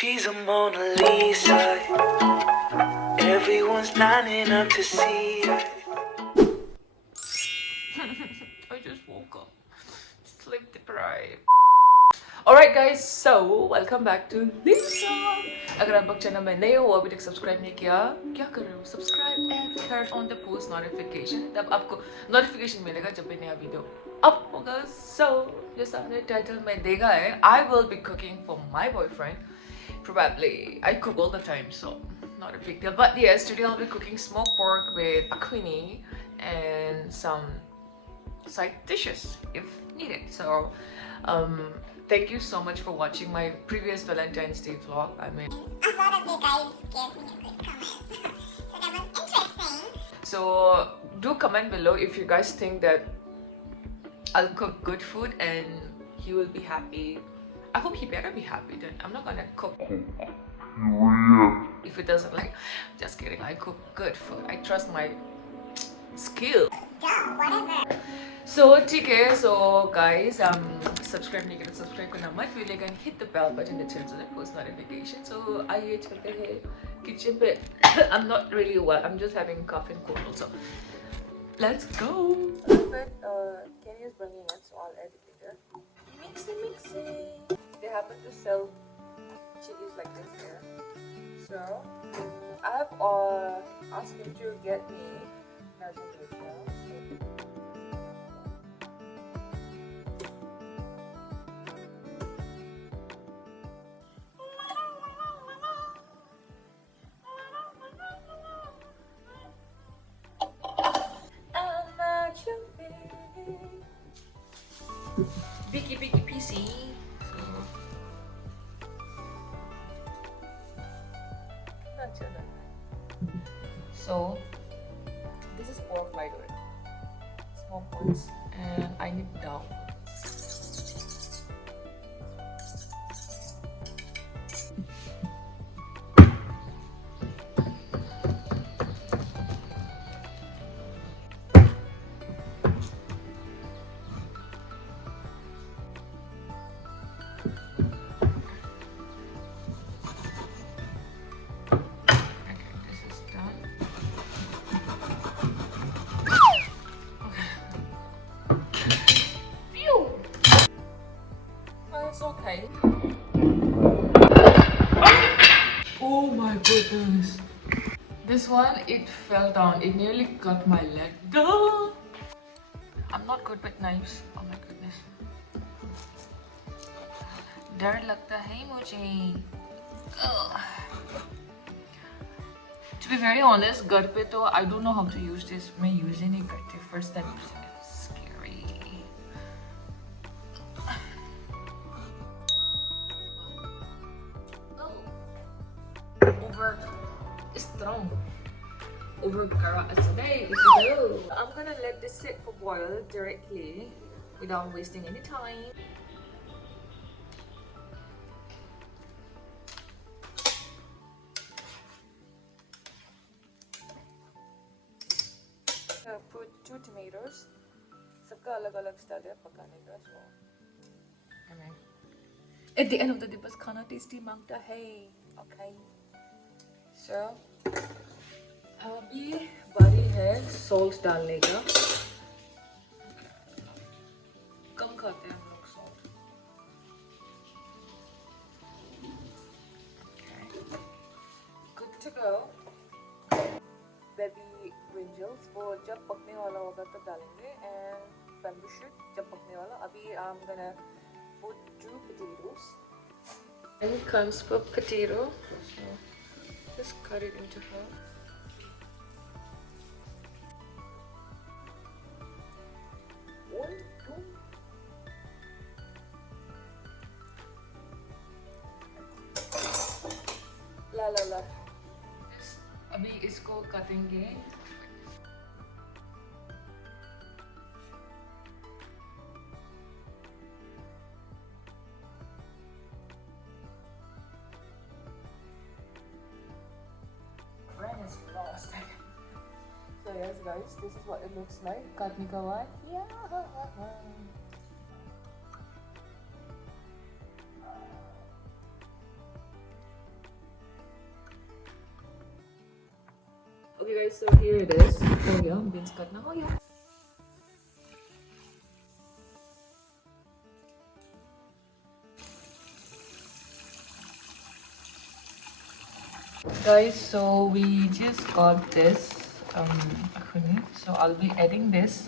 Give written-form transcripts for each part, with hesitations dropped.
She's a Mona Lisa. Everyone's lining up to see her. I just woke up. Sleep deprived. Alright guys, so welcome back to this vlog. अगर आप channel में नए हो अभी तक subscribe नहीं किया, क्या कर रहे हो? Subscribe and turn on the post notification, तब आपको नोटिफिकेशन मिलेगा जब भी नया वीडियो अप होगा. So जैसा आपने टाइटल में देखा है, I will be cooking for my boyfriend. Probably I cook all the time, so not a big deal. But yes, today I'll be cooking smoked pork with quinnie and some side dishes if needed. So thank you so much for watching my previous Valentine's Day vlog. I mean, a lot of you guys gave me a good comment, so that was interesting. so do comment below if you guys think that I'll cook good food and he will be happy. I hope he better be happy. Then I'm not gonna cook if he doesn't like. Just kidding. I cook good food. I trust my skill. Duh, whatever. So ठीक है, so guys, subscribe नहीं करें, subscribe करना मत भूलिएगा and hit the bell button that turns on the post notification. So आइए चलते हैं kitchen पे. I'm not really well. I'm just having cough and cold also. Let's go. But Kenny is bringing it, so I'll add it later. Mixing. They happen to sell chilies like this here. So I have asked him to get me margarita. Biggie PC. So this is pork, by the way. Small porks, and I need dal. Okay. Oh my goodness. This one, it fell down. It nearly cut my leg. Duh! I'm not good with knives. Oh my goodness. डर लगता है मुझे. To be very honest, घर पे तो I don't know how to use this. मैं use ही नहीं करती. First time using it. Scary. Strong. Over today. I'm gonna let this sit for boil directly without wasting any time. Put 2 tomatoes. सबका अलग-अलग style है पकाने का, so at the end of the day बस खाना tasty मांगता है. Okay. So अभी बारी है सॉल्ट डालने का. कम खाते हैं हम लोग salt. Okay. Good to go. Baby brinjals वो जब पकने वाला होगा तब डालेंगे, and bamboo shoot जब पकने वाला. अभी I'm gonna put 2 potatoes. And comes for potato. So just cut it into half. ला अभी इसको काटेंगे. Brain is lost. So yes guys, this is what it looks like. काटने का बाद. Yeah. guys, so here it is. हो गया beans करना हो गया. Guys, so we just got this akhuni. So I'll be adding this.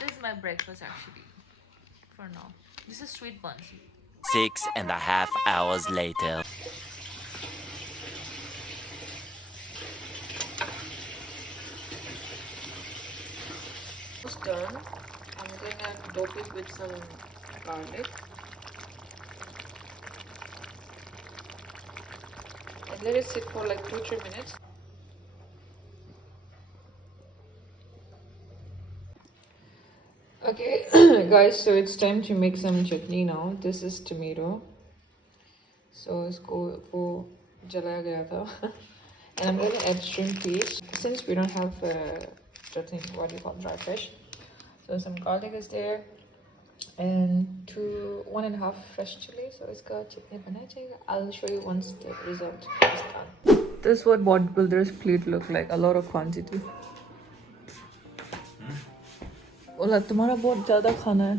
This is my breakfast actually. For now, this is sweet buns. 6.5 hours later. It's done. I'm gonna dope it with some garlic. And let it sit for like 2-3 minutes. Okay, guys, so it's time to make some chutney now. This is tomato. So isko jalaya gaya tha. And I'm gonna add shrimp paste. Since we don't have chutney, what do you call dry fish? So some garlic is there. And 1.5 fresh chili. So iska chutney bana jayega. I'll show you once the result is done. This is what bodybuilder's plate look like. A lot of quantity. Ola, तुम्हारा बहुत ज़्यादा खाना है.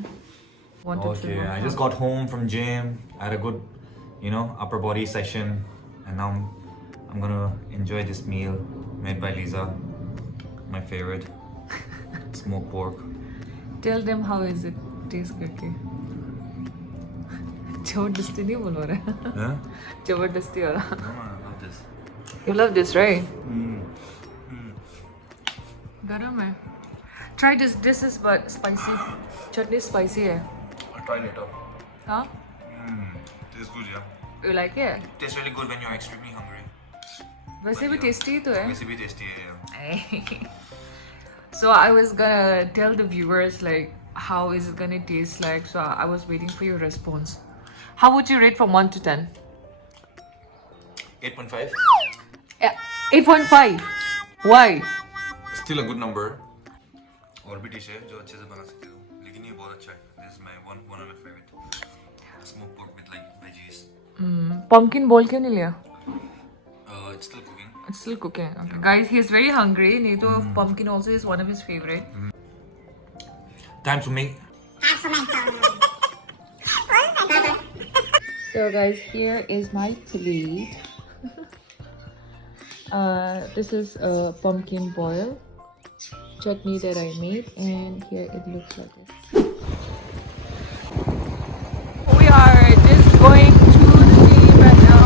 Okay, I just got home from gym. I had a good, upper body session, and now I'm gonna enjoy this meal made by Lisa, my favorite. Smoked pork. Tell them how is it taste करके. जबरदस्ती नहीं बोल रहा है. Yeah? जबरदस्ती हो रहा. No, I love this. You love this, right? गरम है. Try this. This is but spicy. Chutney spicy है. I'll try later. Huh? Tastes good, yeah. You like it? Tastes really good when you're extremely hungry. वैसे भी tasty ही तो है. वैसे भी tasty है, yeah. So I was gonna tell the viewers like how is it gonna taste like. So I was waiting for your response. How would you rate from 1 to 10? 8.5. Yeah, 8.5. Why? Still a good number. और भी dish है जो अच्छे से बना सकते हो, लेकिन ये बहुत अच्छा है. This is my one of my favorite. Smoked pork with like veggies. Pumpkin bowl क्यों नहीं लिया? It's still cooking. It's still cooking. Okay. Guys, he's very hungry. नहीं तो pumpkin also is one of his favorite. Time to make. So guys, here is my plate. This is a pumpkin boil chutney that I made, and here it looks like this. We are just going to the gym right now.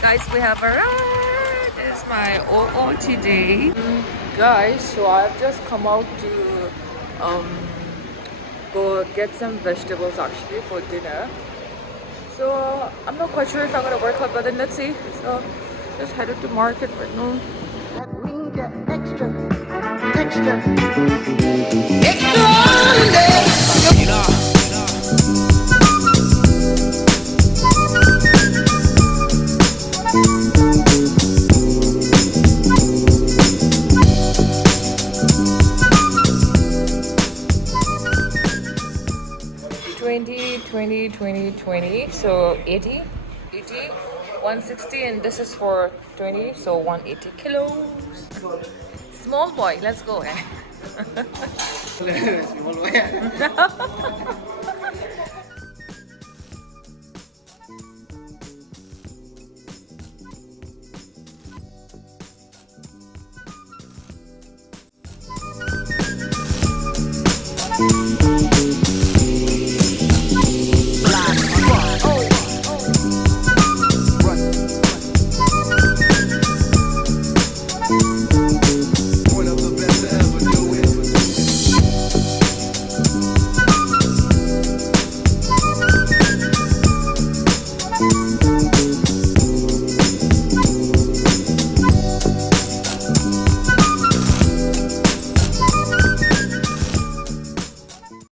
Guys, we have arrived. This is my OOT day. Guys, so I've just come out to go get some vegetables actually for dinner. So I'm not quite sure if I'm gonna work out, but then let's see. So just headed to market right now. That means you're extra, extra. $20, so 80, 160, and this is for 20, so 180 kilos. Small boy, let's go.